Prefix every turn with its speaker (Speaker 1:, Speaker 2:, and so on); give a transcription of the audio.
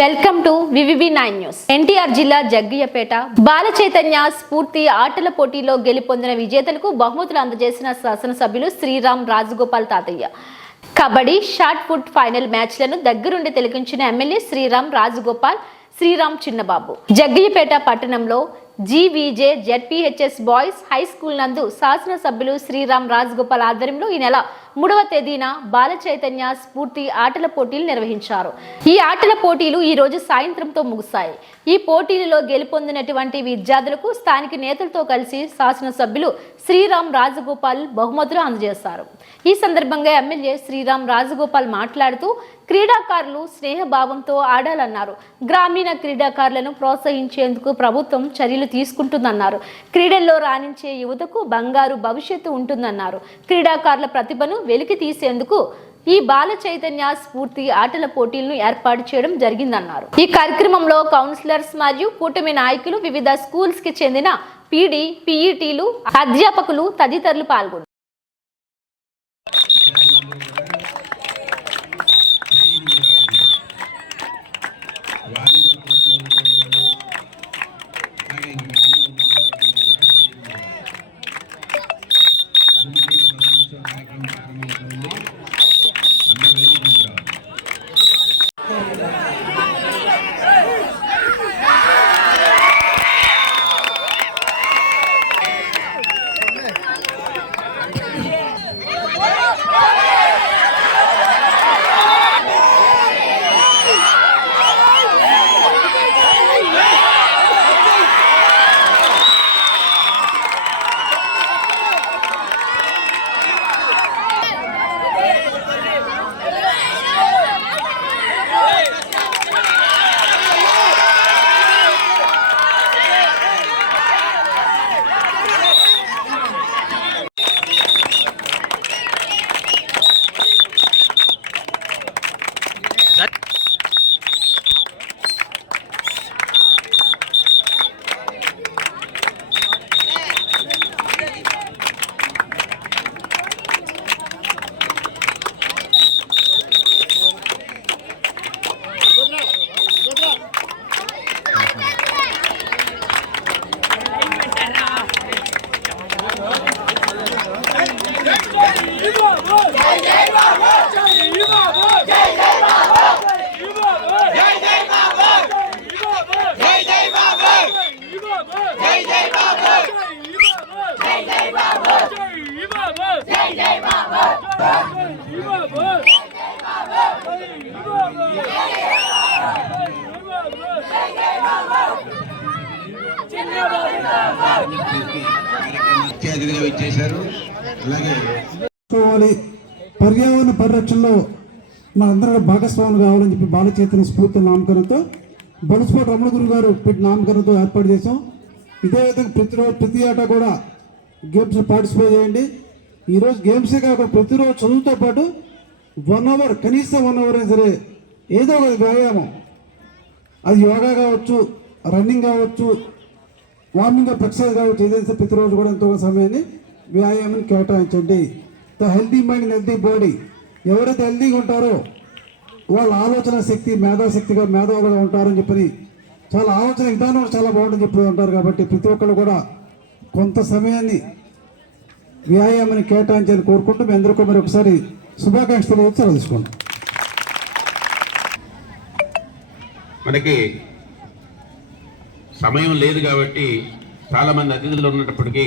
Speaker 1: Welcome to VVV nine news. NTR జిల్లా జగ్గియపేట బాల చైతన్య స్ఫూర్తి ఆటల పోటీలో గెలుపొందిన విజేతలకు బహుమతులు అందజేసిన శాసనసభ్యులు Sriram Rajagopal Tatayya. Kabaddi shot put final మ్యాచ్లను దగ్గరుండి తిలకించిన ఎమ్మెల్యే శ్రీరామ్ రాజగోపాల్ శ్రీరామ్ చిన్నబాబు. జగ్గియపేట పట్టణంలో GVJ ZPHS boys high school నందు శాసనసభ్యులు శ్రీరామ్ రాజగోపాల్ ఆధ్వర్యంలో ఈ నెల మూడవ తేదీన బాల చైతన్య స్ఫూర్తి ఆటల పోటీలు నిర్వహించారు. ఈ ఆటల పోటీలు ఈ రోజు సాయంత్రంతో ముగిశాయి. ఈ పోటీలలో గెలుపొందినటువంటి విద్యార్థులకు స్థానిక నేతలతో కలిసి శాసనసభ్యులు శ్రీరామ్ రాజగోపాల్ బహుమతులు అందజేశారు. ఈ సందర్భంగా ఎమ్మెల్యే శ్రీరామ్ రాజగోపాల్ మాట్లాడుతూ క్రీడాకారులు స్నేహభావంతో ఆడాలన్నారు. గ్రామీణ క్రీడాకారులను ప్రోత్సహించేందుకు ప్రభుత్వం చర్యలు తీసుకుంటుందన్నారు. క్రీడల్లో రాణించే యువతకు బంగారు భవిష్యత్తు ఉంటుందన్నారు. క్రీడాకారుల ప్రతిభను వెలికి తీసేందుకు ఈ బాల చైతన్య స్ఫూర్తి ఆటల పోటీలను ఏర్పాటు చేయడం జరిగిందన్నారు. ఈ కార్యక్రమంలో కౌన్సిలర్స్ మరియు కూటమి నాయకులు వివిధ స్కూల్స్కి చెందిన పీడీ పీఈటీలు అధ్యాపకులు తదితరులు పాల్గొన్నారు.
Speaker 2: పర్యావరణ పరిరక్షణలో మనందరూ భాగస్వాములు కావాలని చెప్పి బాలచేతన స్ఫూర్తి నామకరణతో బలుసుపాటి రమణ గురు గారు పెట్టి నామకరణతో ఏర్పాటు చేశాం. ఇదే విధంగా ప్రతిరోజు ప్రతి ఆట కూడా గేమ్స్ పార్టిసిపేట్ చేయండి. ఈరోజు గేమ్సే కాకుండా ప్రతిరోజు చదువుతో పాటు వన్ అవర్ కనీసం వన్ అవర్ అయినా సరే ఏదో ఒక వ్యాయామం. అది యోగా కావచ్చు రన్నింగ్ కావచ్చు వార్మింగ్ అప్ ఎక్సర్సైజ్ కావచ్చు ఏదైతే ప్రతిరోజు కూడా ఎంతో సమయాన్ని వ్యాయామం కేటాయించండి. The healthy mind healthy body ఎవరైతే హెల్దీగా ఉంటారో వాళ్ళ ఆలోచన శక్తి మేధాశక్తిగా మేధావులుగా ఉంటారని చెప్పని చాలా ఆలోచన విధానం చాలా బాగుంటుంది చెప్తూ ఉంటారు కాబట్టి ప్రతి ఒక్కరు కూడా కొంత సమయాన్ని వ్యాయామాన్ని కేటాయించాలని కోరుకుంటూ మీ అందరికీ మరి ఒకసారి శుభాకాంక్షలు సెలవు
Speaker 3: మనకి సమయం లేదు కాబట్టి చాలామంది అతిథులు ఉన్నప్పటికీ